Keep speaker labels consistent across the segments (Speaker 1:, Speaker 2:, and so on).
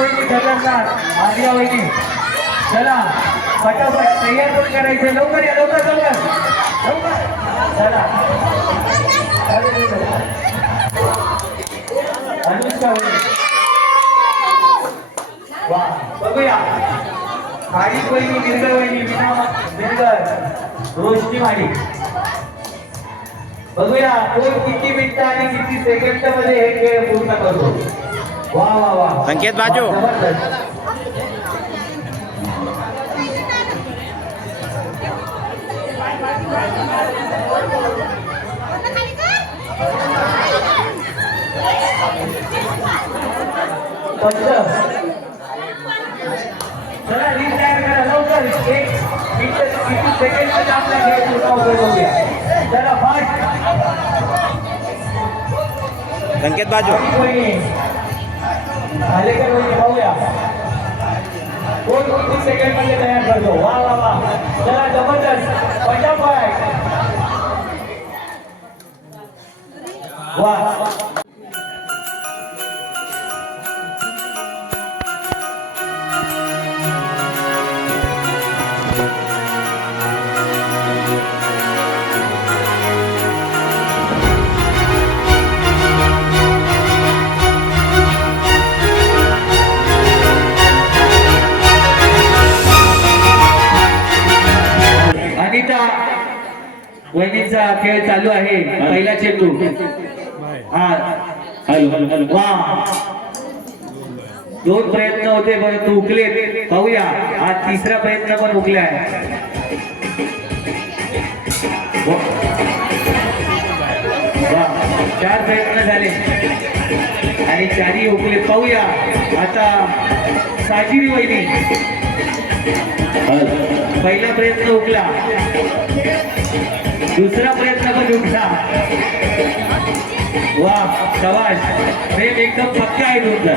Speaker 1: वहिनी खतरनाक आर्या वहिनी चला पटापट तयार पण करायचे. लवकर या लवकर लवकर. लवकर. चला. अनुष्का वहिनी वा बघूया. खाडी वहिनी निर्गळ वहिनी विना निर्गळ रोशनी माडिक बघूया कोण किती मिनिटं आणि किती सेकंडमध्ये हे खेळ पूर्ण करतो. वा वा वा
Speaker 2: संकेत
Speaker 1: आलेकर वहिनी पाहूया. कोण किती सेकंडमध्ये तयार करतो? वा वा वा. चला जबरदस्त. पटापट. वा. वहिनीचा खेळ चालू आहे. पहिला चेंडू. हा. वा. दोन प्रयत्न होते परंतु उकले पाहूया. हा तिसरा प्रयत्न पण उकला आहे वा. चार प्रयत्न झाले. आणि चारही उकले पाहूया. आता साजिरी वहिनी. पहिला प्रयत्न उकला. दुसरा प्रयत्न पण तुमचा वा सवाल प्रेम एकदम पक्का आहे तुमचा.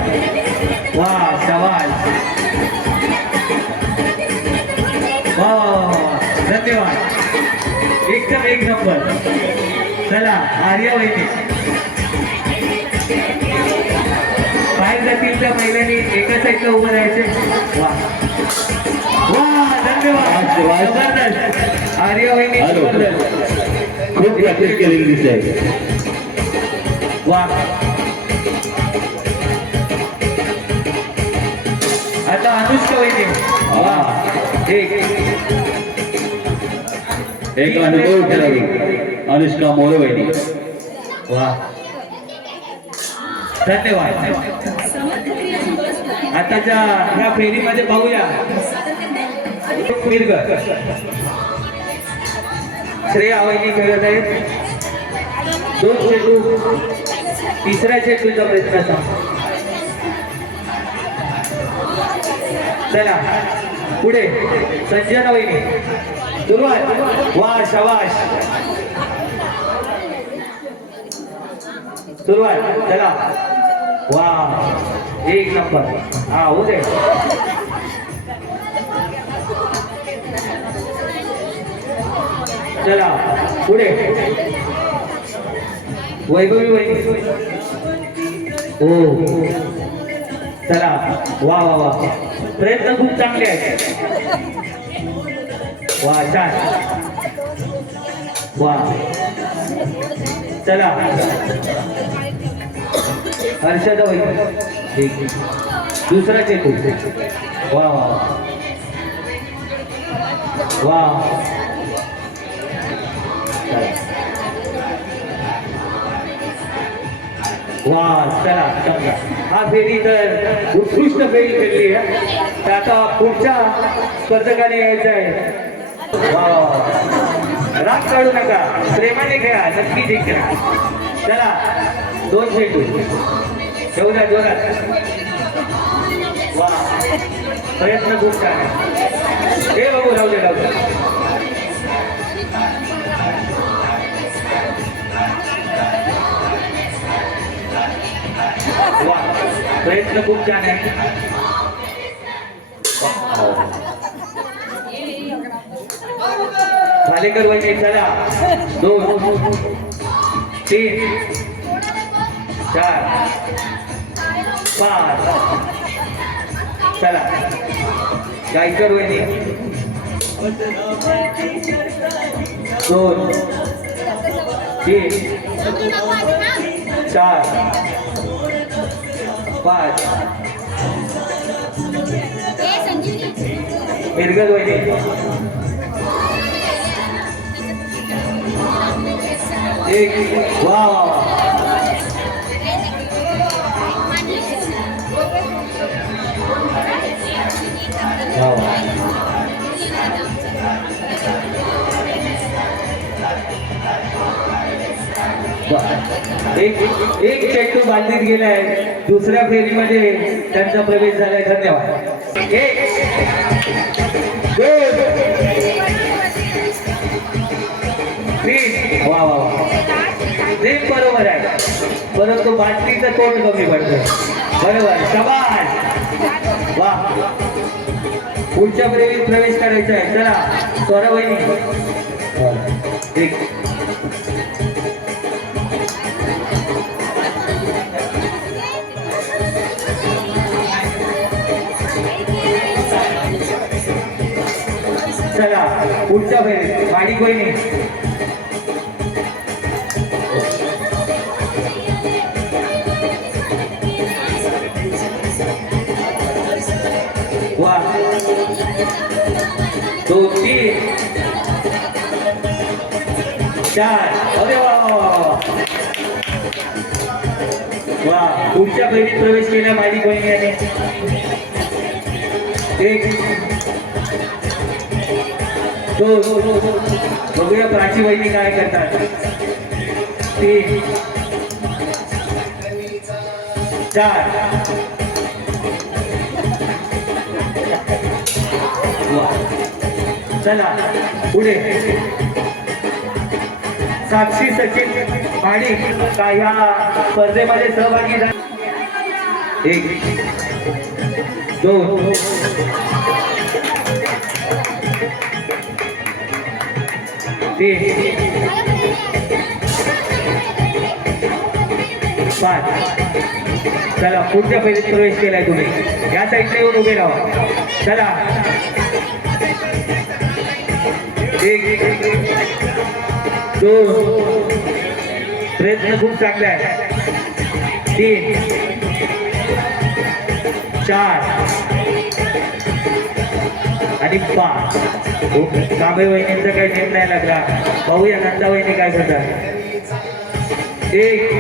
Speaker 1: वा सवाल वा वा. धन्यवाद. एकदम एक नंबर. चला आर्या वहिनी बाहेर जातील त्या महिलांनी एका साईडला उभं राहायचे. वा.
Speaker 3: खूप प्रॅक्टिस केलेली दिसते
Speaker 1: वा आता अनुष्का वहिनी वा एक
Speaker 3: एक अनुभव खेळाडू अनुष्का मोरवैनी
Speaker 1: वा धन्यवाद। आताच्या ह्या फेरीमध्ये पाहूया मिरग श्रेया वहिनी खेळत आहेत. दोन चेंडू तिसऱ्या चेंडूचा प्रयत्न चला. पुढे. संजना वहिनी सुरुवात. वा शवाश सुरुवात. चला. वा एक नंबर. हा होऊ दे चला पुढे. वैभवी वैभवी हो चला वा वा वा. प्रयत्न खूप चांगले आहेत. वा छान. वा. चला. हर्षदा वहिनी ठीक दुसरा चेतू वा वा. वा. वा चला समजा हा फेरी तर उत्कृष्ट फेरी खेळली आहे तर आता पुढच्या स्पर्धकाने यायचं आहे वा राग काढू नका प्रेमाने खेळा नक्की जिंकणार चला दोन चेंडू ठेवूया जोरात वा प्रयत्न खूप छान हे बघू राहू दे राहू दे. प्रयत्न खूप छान आहे. भालेकर वहिनी चला. दोन तीन चार पाच. चला. गायकर वहिनी. दोन तीन चार. पाच निर्गल वहिनी एक वा वा वा एक एक चेंडू बांधीत गेलाय. दुसऱ्या फेरीमध्ये त्यांचा प्रवेश झालाय. धन्यवाद. एक. दोन. तीन. वा वा वा. बरोबर आहे. परंतु बाटलीचं तोंड कमी पडतं बरोबर. शबाश वा. पुढच्या प्रेमीत प्रवेश करायचा आहे. चला. स्वरा एक. चला पुढच्या फेरीत माणिक बहिणी वा. दोन तीन. चार. अरे वा वा वा वा. पुढच्या फेरीत प्रवेश केला बारीक बहिणी याने एक. तो बघूया प्राची वहिनी काय करतात. तीन चार. चला पुढे. साक्षी सचिन आणि का ह्या स्पर्धेमध्ये सहभागी झाले. एक दोन. ते. पाच. चला पुढच्या पहिलीत प्रवेश केलाय तुम्ही. या साईडला येऊन उभे राहा. चला. एक दोन. प्रयत्न खूप चांगला आहे. तीन. चार. आणि पाच. कांबळे वहिनींचा काही नेम नाही लागला पाहूया नंदा वहिनी काय करतात एक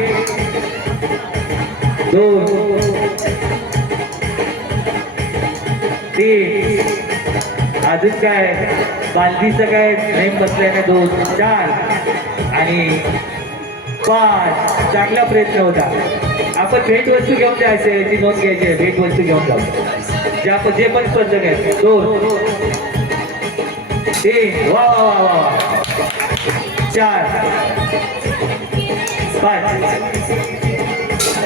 Speaker 1: दोन तीन अजून काय? बालदीचं काय? नेम बसल्याने दोन. चार. आणि पाच चांगला प्रयत्न होता आपण भेट वस्तू घेऊन जायचं याची नोंद घ्यायची आहे. भेट वस्तू घेऊन जाऊ जे आपण जे पण स्पर्धक आहेत दोन. तीन वा वा वा वा चार पाच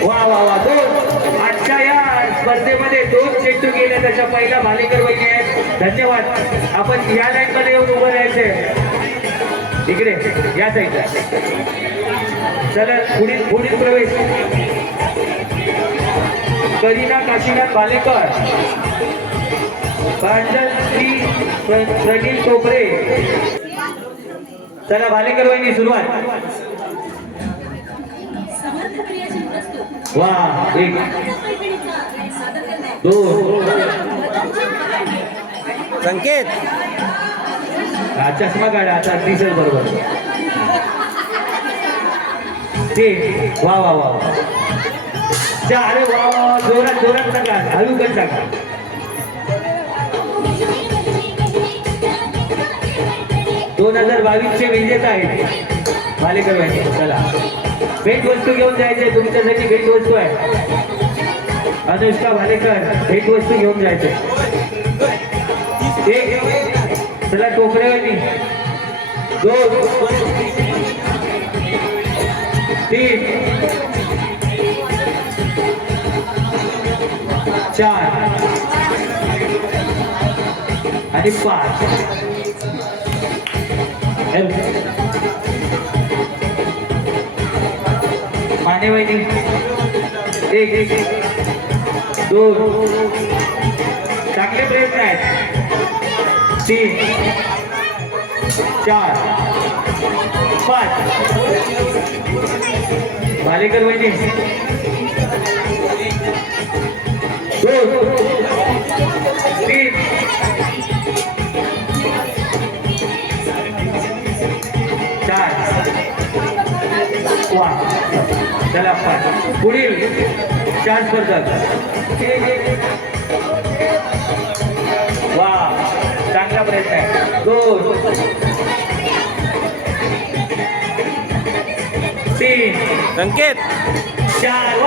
Speaker 1: वा वा वा दोन आजच्या या स्पर्धेमध्ये दोन चेंडू गेले त्याच्या पहिला भालेकर वैगे आहेत धन्यवाद आपण या लाईन मध्ये येऊन उभं राहायचंय इकडे या साईडला चला पुढील पुढील प्रवेश करीना काशीनाथ भालेकर श्री प्र- प्रनील टोपरे चला भालेकर वहिनी सुरुवात वा एक दोन.
Speaker 2: संकेत.
Speaker 1: हा चष्मा काढा आता दिसेल बरोबर. ते वा वा वा अरे वा वा वा जोरात जोरात सांगा हळू पण दोन हजार बावीसचे विजेता आहेत. भालेकर माहिती चला. भेटवस्तू घेऊन जायचे तुमच्यासाठी भेट वस्तू आहे. अनुष्का भालेकर भेट वस्तू घेऊन जायचे एक चला टोकरेवाली दोन तीन चार आणि पाच. हेल्प. मानेवाली एक एक. दोन. चांगले प्रयत्न आहेत. तीन. चार. पाच. भालेकर वहिनी. दोन. वा चला पाच पुढील चार स्पर्धक. वा चांगला प्रयत्न आहे. दोन तीन
Speaker 2: संकेत.
Speaker 1: चार.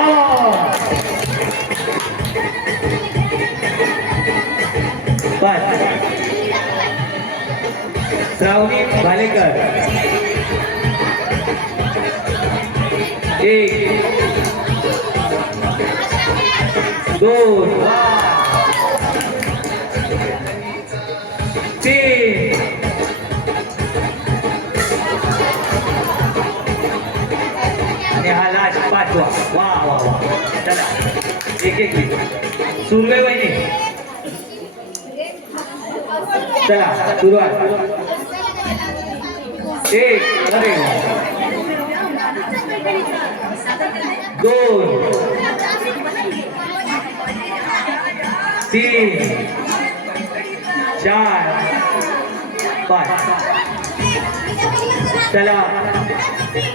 Speaker 1: पाच. श्रावणी भालेकर. एक दोन तीन आणि हा लास्ट पाचवा. वा वा वा. चला. एक एक सुरवे वहिनी. चला सुरुवात. एक अरे दोन तीन चार पाच चला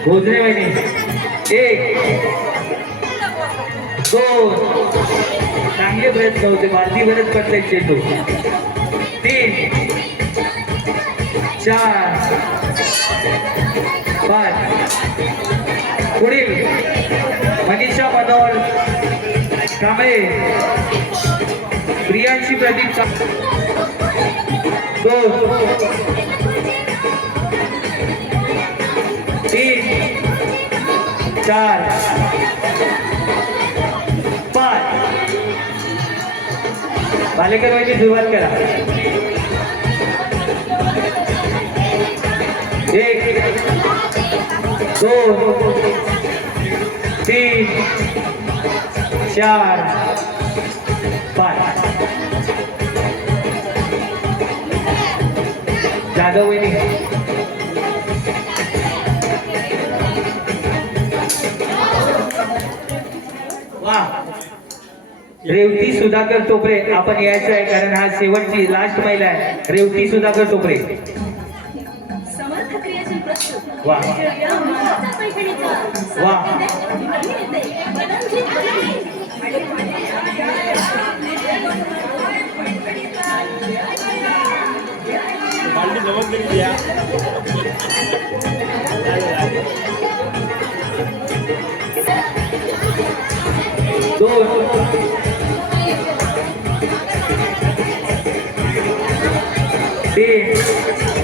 Speaker 1: भोजने बहिणी एक दोन चांगले प्रयत्न होते मातीवरच पडले चेंडू तीन चार पाच. पुढील. मनीषा मनोहर कांबळे प्रियांशी प्रदीप दोन. तीन. चार. पाच. भालेकर वहिनी सुरुवात करा. एक. दोन. तीन चार पाच. जाधव वहिनी. वा. रेवती सुधाकर टोपरे आपण यायचं आहे कारण हा शेवटची लास्ट महिला आहे. रेवती सुधाकर टोपरे. तीन.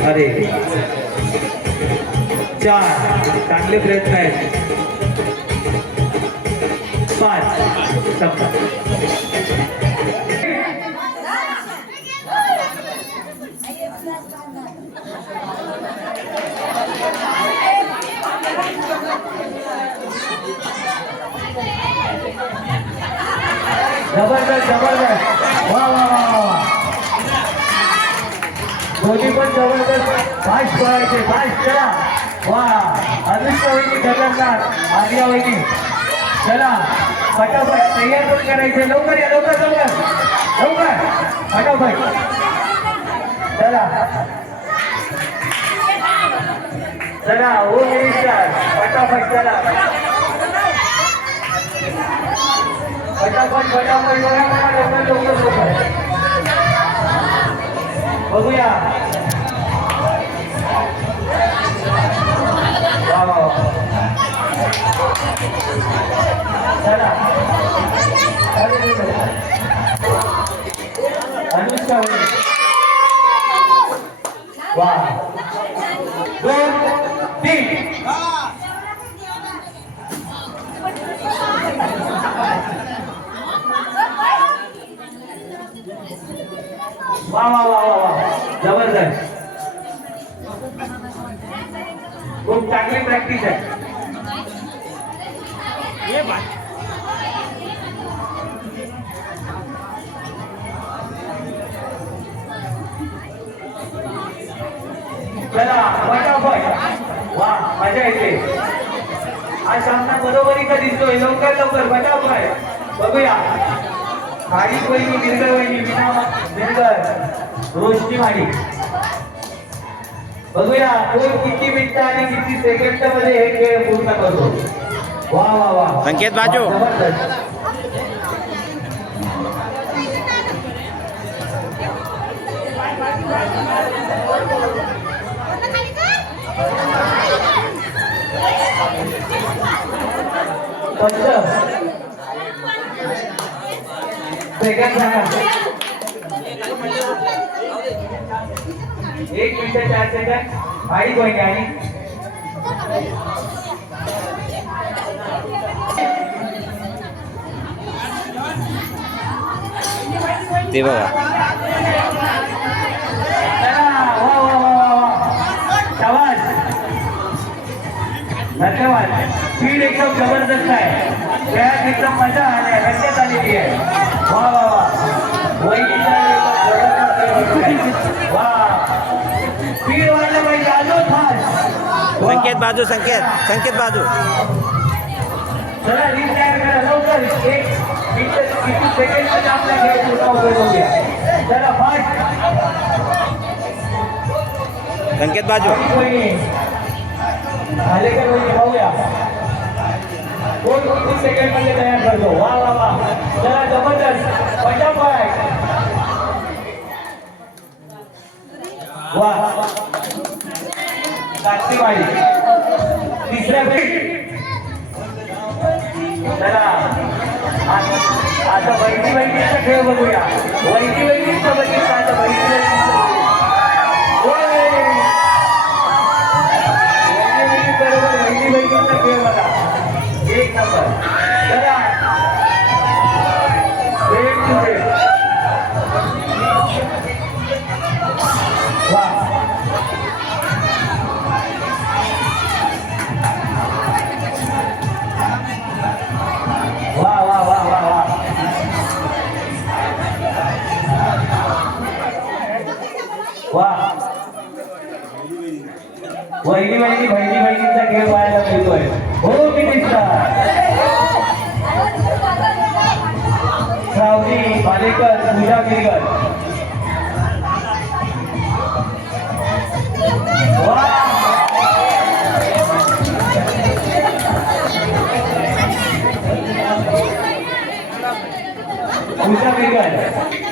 Speaker 1: अरे. चार. चांगले प्रयत्न आहेत. पाच. संपा जबरदस्त जबरदस्त वा वा वा वा वा दोन्ही पण जबरदस्त फास्ट पळायचे फास्ट चला वा अनुष्का वहिनी खतरनाक आर्या वहिनी चला फटाफट तयार पण करायचे लवकर या लवकर लवकर लवकर फटाफट चला चला हो मिनिस्टर फटाफट चला फटाफट फटाफट बघा बघा लवकर लवकर लवकर बघूया वा, वा, वा. चला अरे, अरे, अरे. अनुष्का वहिनी. वा दोन तीन वा वा वा वा वा जबरदस्त खूप चांगली प्रॅक्टिस आहे चला फटाफट मजा येते आज सामना बरोबरीचा दिसतोय. लवकर लवकर फटाफट बघूया. खाडी वहिनी निर्गळ वहिनी विना निर्गळ रोशनी माडी बघूया कोण किती मिनिटं आणि किती सेकंडमध्ये हे खेळ पूर्ण करतो. वा वा वा.
Speaker 2: संकेत बाजू.
Speaker 1: जबरदस्त. पंच सेकंड सांगा एक मिनिट चार सेकंड आई कोणी आणि
Speaker 2: ते बघा
Speaker 1: धन्यवाद. स्पीड एकदम जबरदस्त आहे. खेळात एकदम मजा आली रंगत आलेली आहे. वा वा वा. वहिनीचा एकदम जबरदस्त खेळ होतोय. वा. स्पीड वाढलं पाहिजे. आलो फास्ट. वा.
Speaker 2: संकेत बाजू संकेत. संकेत बाजू.
Speaker 1: चला रील तयार करा. लवकर. एक मिनिट किती सेकंडमध्ये आपला खेळ पूर्ण होतोय बघूया. चला फास्ट.
Speaker 2: संकेत बाजू.
Speaker 1: झाले का वहिनी पाहूया कोण किती सेकंडमध्ये तयार करतो वा वा वा बहिणी बहिणी बहिणी बहिणीचा खेळ पाहायला मिळतोय. हो किती श्रावणी पालेकर पूजा गिरकर पूजा गिरकर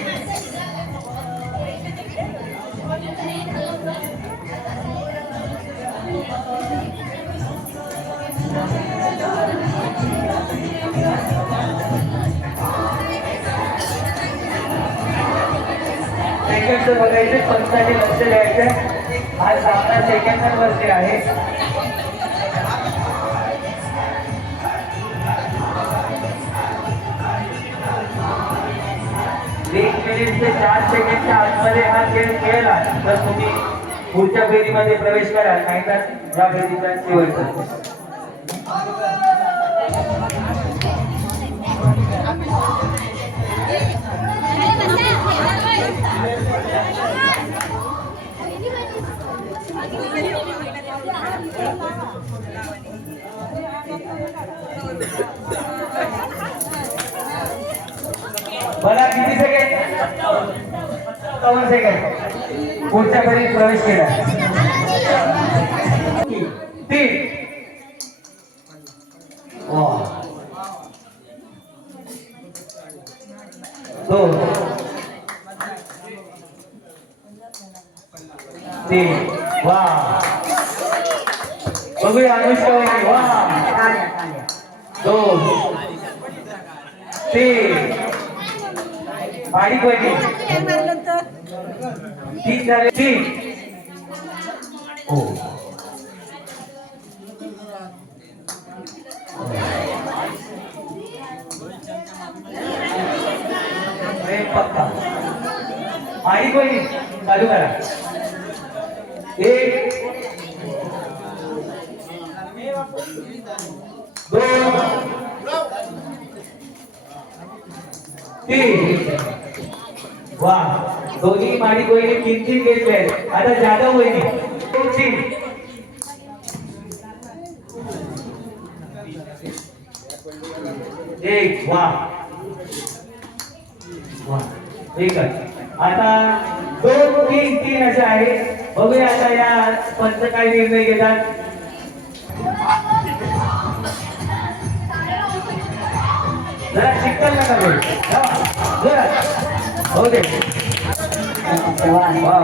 Speaker 1: सेकंड बघायचं पंचाने लक्ष द्यायचं. हा सामना सेकंदांवरती आहे. एक मिनिट ते चार सेकंडच्या आतमध्ये हा खेळ खेळला. तर तुम्ही पुढच्या फेरीमध्ये प्रवेश करा. नाहीतर या फेरीचा शेवटचा मला किती सेकंड चौदा सेकंड पुढच्या घरी प्रवेश केला. आई बहीण चालू करा. एक. दोन. तीन. वा दोन्ही माडी बहिणी तीन तीन घेतले आता जाधव बहिणी तीन. एक वा. वा. आता दोन तीन तीन असे आहे बघूया आता या पंच काय निर्णय घेतात. जरा शिकतात ना बोल जरा. हो दे. वा वा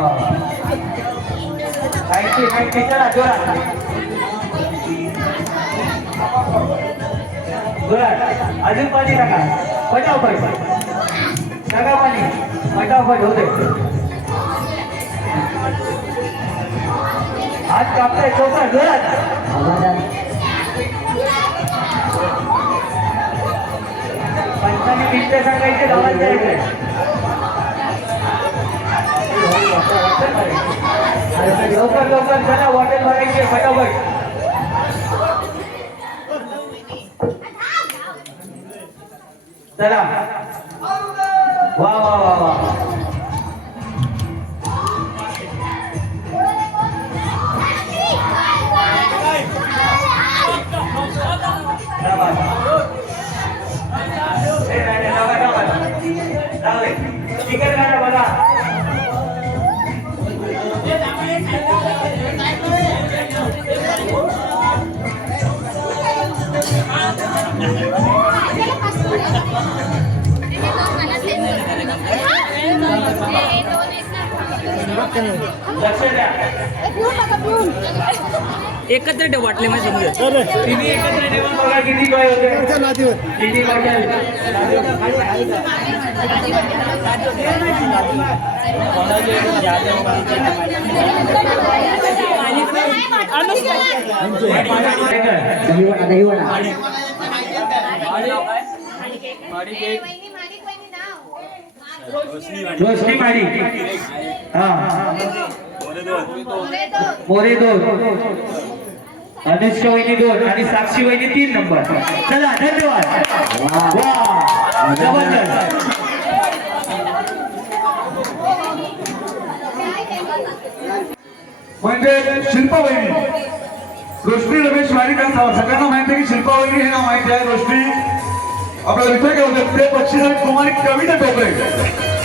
Speaker 1: थँक्यू थँक्यू चला जोरा जोरा अजून पाणी टाका. पटापट. टाका पाणी. पटापट होते हात कापताय चौका जोरात पंचाने मिनिटं सांगायचे गावात जायचंय. लवकर लवकर चला वॉटेल भरायचे फटाफट चला.
Speaker 4: एकत्र ठेव वाटले माझे
Speaker 1: तिन्ही एकत्र ठेवून बघा किती पाय होते किती पाय रोशनी माडी हा मोरे दोन. अनुष्का वहिनी दोन आणि साक्षी वहिनी तीन नंबर. चला धन्यवाद. वा जबरदस्त.
Speaker 5: म्हणजे शिल्पा वहिनी. रोशनी रमेश वारीकांचा सगळ्यांना माहिती आहे की शिल्पा वहिनी हे नाव माहिती आहे. रोशनी आपला विचार केला होता ते बक्षीस आणि कुमारी कविता टोपरे